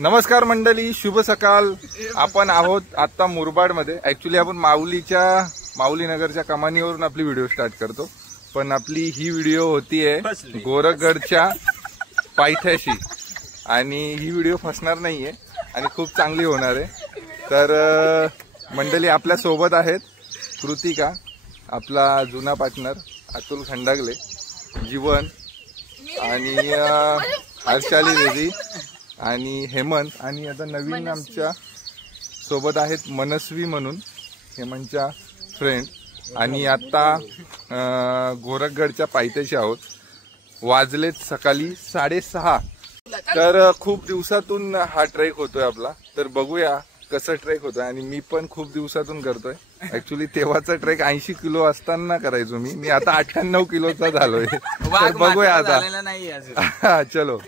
नमस्कार मंडळी, शुभ सकाळ। आपण आहोत आता मुरबाड मध्ये। ऍक्च्युली आपण माऊली नगरच्या कमानीवरून आपली व्हिडिओ स्टार्ट करतो, पण आपली ही व्हिडिओ होतीये गोरखगडच्या पायथ्याशी आणि ही व्हिडिओ फसणार नाहीये आणि खूप चांगली होणार आहे। तर मंडळी आपल्या सोबत आहेत कृतिका, आपला जुना पार्टनर अतुल खंडागले, जीवन आणि हर्षाली दीदी आणि हेमंत, आणि आता नवीन आमच्या सोबत आहेत मनस्वी म्हणून, हेमंतच्या फ्रेंड। आणि आता गोरखगडच्या पायथ्याशी आहोत। वाजलेत सकाळी 6:30। तर खूप दिवसातून हा ट्रेक होतोय आपला, तर बघूया कसं ट्रेक होतोय। आणि मी पण खूप दिवसातून करतोय। ऍक्च्युली तेव्हाचा ट्रेक 80 किलो असताना करायचो मी आता 98 किलोचा झालोय। तर बघूया आता। चलो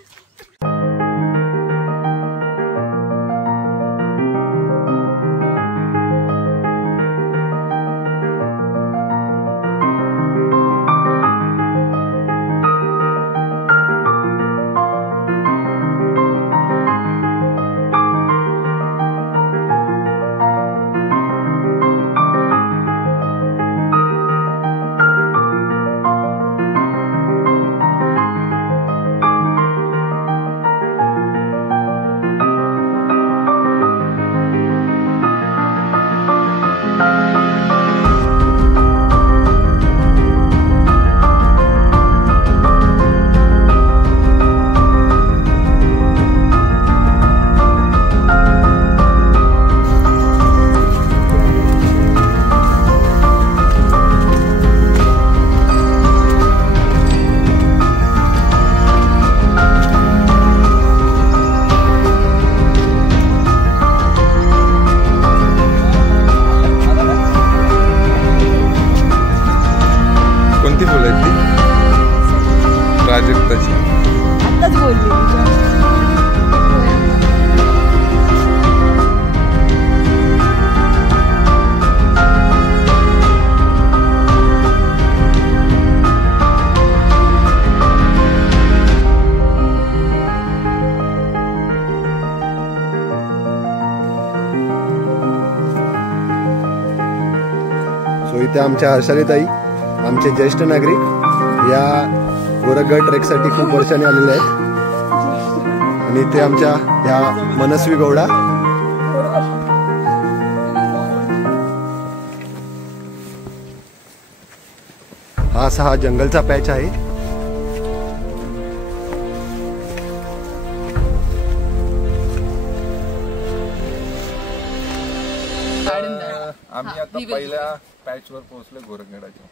इथे आमच्या हर्षाली ताई, आमचे ज्येष्ठ नागरिक, या गोरखगड ट्रेकसाठी खूप वर्षांनी आलेले आहेत। आणि इथे आमच्या या मनस्वी गौडा, हा जंगलचा पॅच आहे। आम्ही आता पहिल्या पॅच वर पोहोचलो। गोरखगडाच्या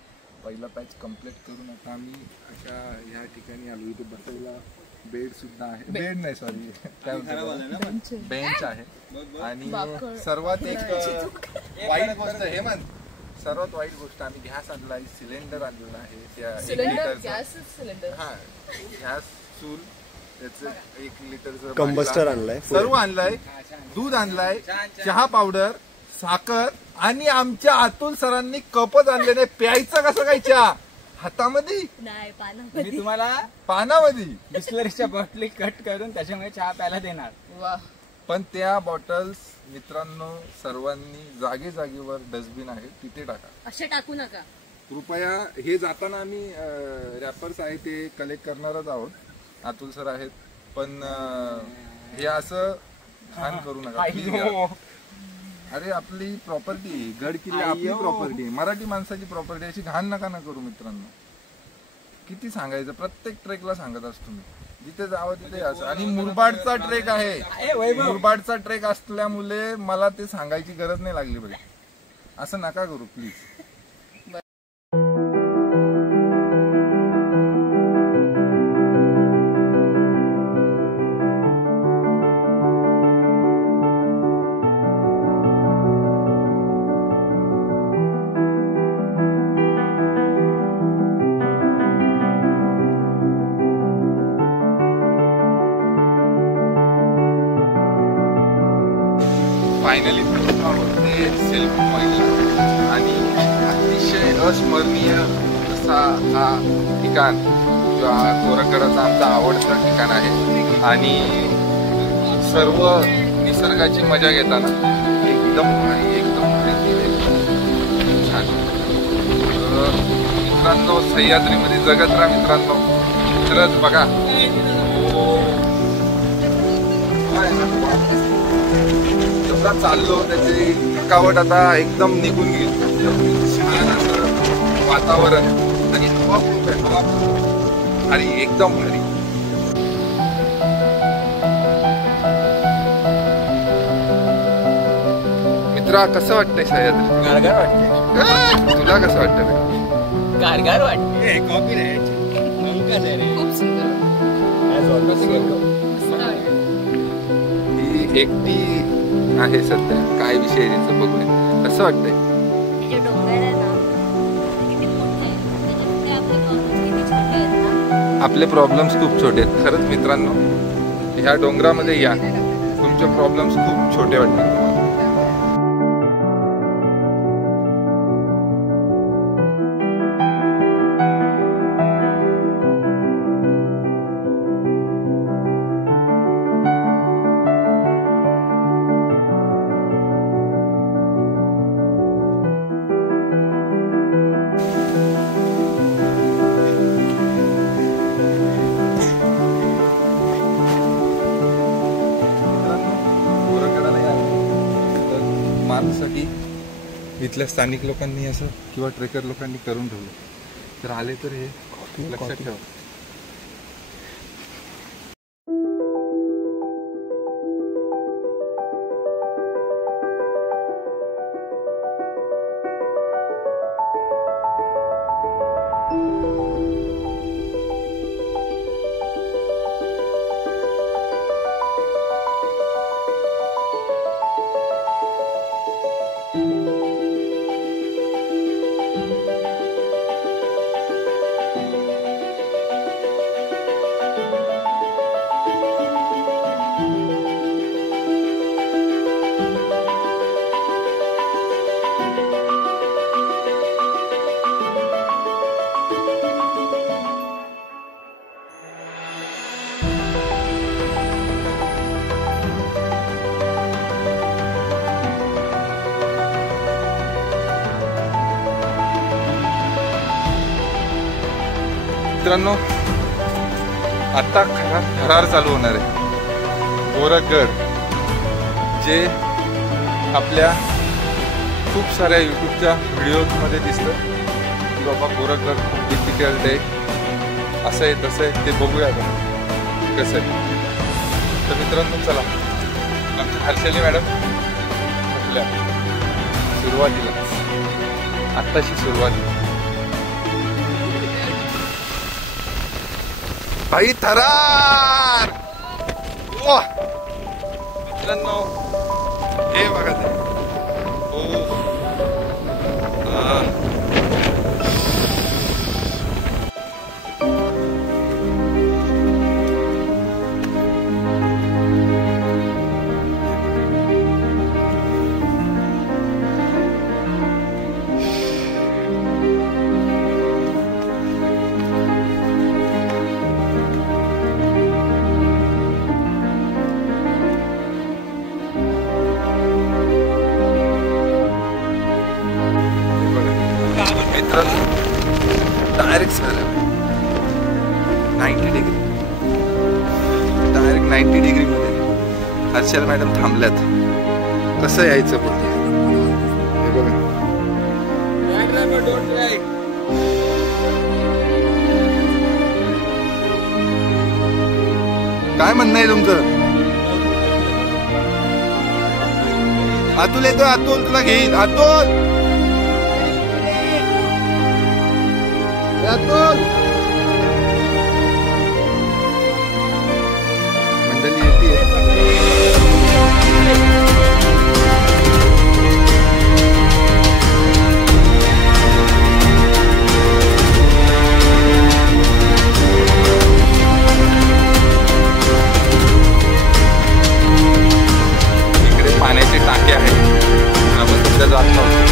पहिला पॅच कंप्लीट करून आता आम्ही अशा ह्या ठिकाणी आलो। इथे बसायला बेड सुद्धा आहे, बेड नाही सॉरी बेंच आहे। आणि सर्वात एक वाईट गोष्ट हेमंत, सर्वात वाईट गोष्ट आम्ही गॅस आणलाय, सिलेंडर आणलेला आहे, त्या 1 लिटरचा, हा गॅस चूल, त्याचं 1 लिटरचं कंबस्टर आणलाय, सर्व आणलाय, दूध आणलाय, चहा पावडर, साखर, आणि आमच्या अतुल सरांनी कपच आणले नाही। प्यायचं कसं काय चहा? हातामध्ये नाही, पानामध्ये। मी तुम्हाला पानामध्ये बिस्लरीच्या बॉटली कट करून त्याच्यामुळे चहा प्यायला देणार। वाह। पण त्या बॉटल्स मित्रांनो सर्वांनी जागे जागेवर डस्टबिन आहे तिथे टाका, असे टाकू नका कृपया। हे जाताना आम्ही रॅपर्स आहे ते कलेक्ट करणारच आहोत, अतुल सर आहेत, पण हे असं घाण करू नका प्लीज। अरे आपली प्रॉपर्टी, गड किल्ले आपली प्रॉपर्टी, मराठी माणसाची प्रॉपर्टी, अशी घाण नका ना करू मित्रांनो। किती सांगायचं, प्रत्येक ट्रेकला सांगत असतो मी, जिथे जावं तिथे असं। आणि मुरबाडचा ट्रेक आहे, मुरबाडचा ट्रेक असल्यामुळे मला ते सांगायची गरज नाही लागली पाहिजे। असं नका करू प्लीज। फायनली सेल्फ पॉइंटला आणि अतिशय अस्मरणीय असा हा ठिकाण जो गोरखगडाचा आमचा आवडता ठिकाण आहे। आणि सर्व निसर्गाची मजा घेताना एकदम भारी, एकदम भारी छान. मित्रांनो सह्याद्रीमध्ये जगत राहा मित्रांनो. खरंच बघा जेवढा चाललो त्याची थकावट आता एकदम निघून गेली. छान असं वातावरण आणि हवा खूप आहे, हवा भारी, एकदम भारी. मित्रा कसं वाटतंय सह्याद्री? गारगार वाटते. तुला कसं वाटतं? गारगार वाटते. कॉपी नाही खूप सुंदर. ही एकटी आहे सध्या, काय विषय आहे तिचं बघूया. कसं वाटतंय? तिचे डोंगर आहे ना किती मोठे आहेत, त्याच्यात आपले किती छोटे आहेत ना. आपले प्रॉब्लेम्स खूप छोटे आहेत. खरंच मित्रांनो ह्या डोंगरामध्ये या, तुमचे प्रॉब्लेम्स खूप छोटे वाटतात. मार्कसाठी इथल्या स्थानिक लोकांनी असं किंवा ट्रेकर लोकांनी करून ठेवलं, तर आले तर हे लक्षात ठेवा. मित्रांनो आता थरार चालू होणार आहे. गोरखगड जे आपल्या खूप साऱ्या यूट्यूबच्या व्हिडिओजमध्ये दिसतं की बाबा गोरखगड खूप डिफिकल्ट आहे, असं आहे तसं आहे, ते बघूया आपण कसं आहे. तर मित्रांनो चला, आमच्या हर्षाली मॅडम आपल्या सुरुवातीला आत्ताशी सुरुवात भाई थरार. मित्रांनो हे बघा ते डायरेक्ट 90 डिग्री, डायरेक्ट 90 डिग्री मध्ये हर्षल मॅडम थांबल्यात. कसं यायचं बोलते हे बघा. काय म्हणणं आहे तुमचं? अतुल येतो, अतुल तुला घेईन. अतुल मंडळी येते. इकडे पाण्याची टाकी आहे, आपण सध्या जात नव्हतो.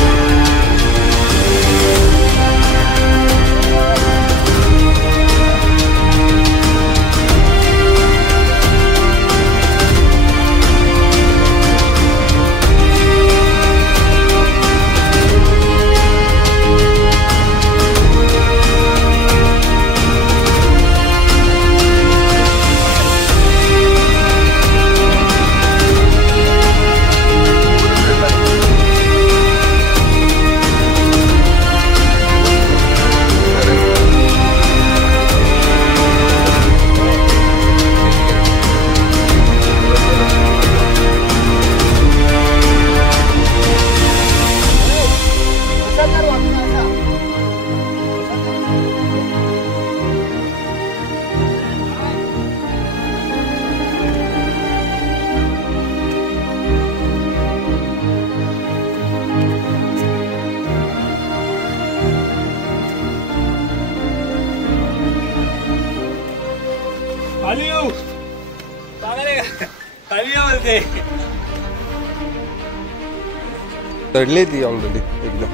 चढले ती ऑलरेडी एकदम.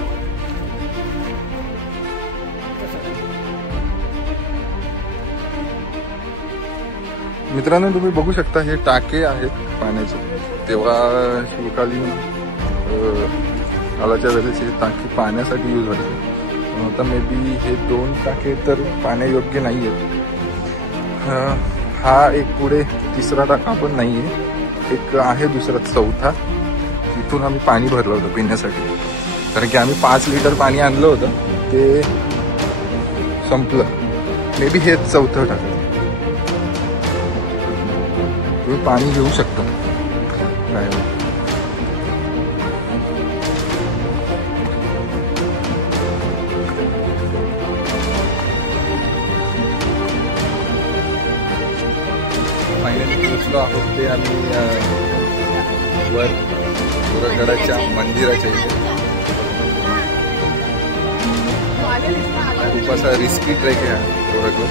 मित्रांनो तुम्ही बघू शकता हे टाके आहेत पाण्याचे. तेव्हा शिवकालीन काळाच्या वेळेस हे टाकी पाण्यासाठी यूज व्हायचे. आता मे बी हे 2 टाके तर पाण्यायोग्य नाही आहेत. हा एक पुढे 3रा टाका पण नाही आहे. एक आहे दुसरा 4था. इथून आम्ही पाणी भरलं होतं पिण्यासाठी. कारण की आम्ही 5 लिटर पाणी आणलं होतं ते संपलं. मे बी हेच 4थं टाका. तुम्ही पाणी घेऊ शकता. फायनली पोहोचलो आहोत ते आम्ही वर गोरगडाच्या मंदिराच्या इथे. खूप असा रिस्की ट्रेक आहे गोरगड.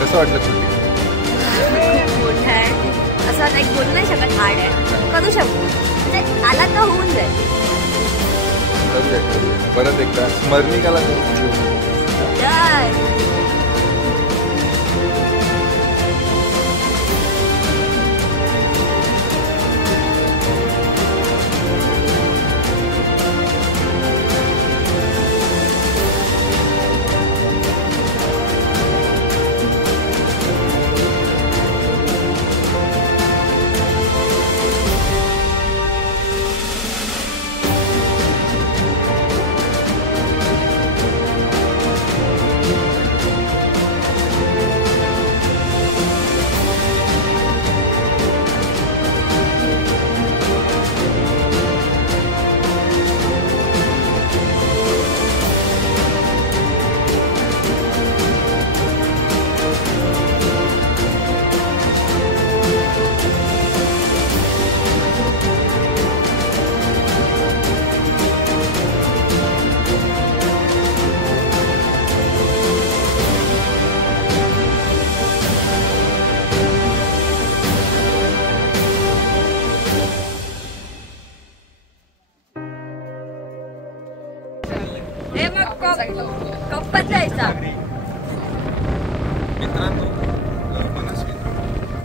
कसं वाटलं तुला? खूप मोठा आहे. असं लाईक बोलू नाही शकत हार्ड आहे. करू शकतो म्हणजे आला तर होऊन जाईल. करूया परत एकदा स्मरणिकाला करू. हे मग कप्पात जायचा. मित्रांनो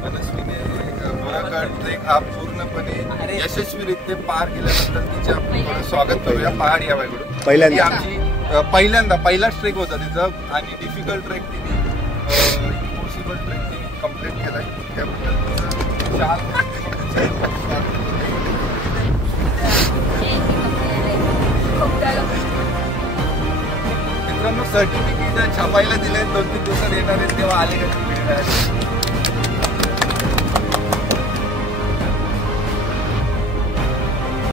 मनस्वीने गोरगड ट्रेक हा पूर्णपणे यशस्वीरित्या पार केल्यानंतर तिचे आपण स्वागत करूया पहाड या बाईकडून. पहिल्यांदा आमची पहिलाच ट्रेक होता तिचं आणि डिफिकल्ट ट्रेक तिने इम्पॉसिबल ट्रेक तिने कम्प्लीट केलाय. त्याबद्दल मित्रांनो सर्टिफिकेट छापायला दिले 2-3 दिवसात येणार आहेत तेव्हा आले का?